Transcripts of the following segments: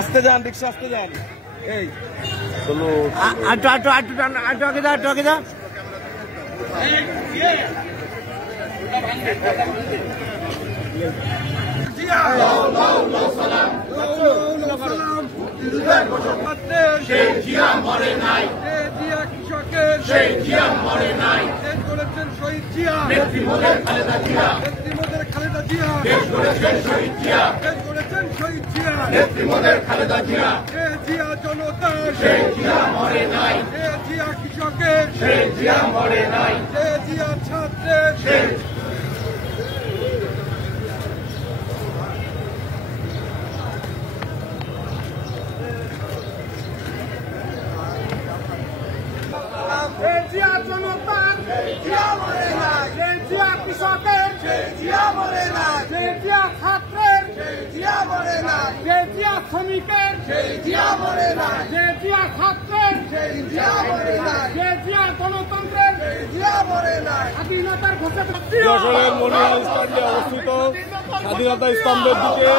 আস্তে যান, রিক্সা আস্তে যান। এই চলো, আটু আটু আটু আটু আগে দা, আটু আগে দা। জনতা কৃষকের ছাত্রের জনতার কৃষকের ছাত্রের শ্রমিকের ছাত্রের গণতন্ত্রের স্বাধীনতার ঘোষণা যশোরের মনিহাল স্ট্যান্ডে অবস্থিত স্বাধীনতা স্তম্ভের দিকে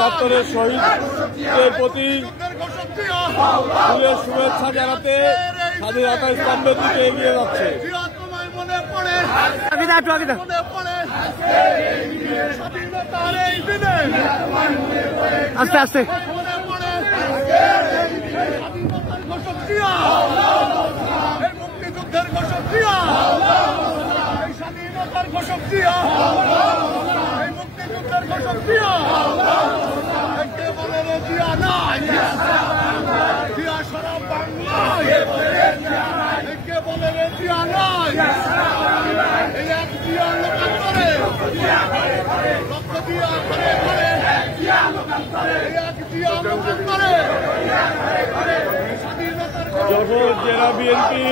৭৭-এর শহীদদের প্রতি ফুলের শুভেচ্ছা জানাতে স্বাধীনতা স্তম্ভের দিকে এগিয়ে যাচ্ছে। আস্তে আস্তে মুক্তিযুদ্ধের ঘোষক স্বাধীনতার ঘোষক মুক্তিযুদ্ধের ঘোষক জিয়া সারা বাংলা কে বলে রে জিয়া নয়, এই এক জিয়া লোকান্তরে রক্ত দিয়া করে এক জিয়া লোকান্তরে স্বাধীনতার যশোর জেলা বিএনপি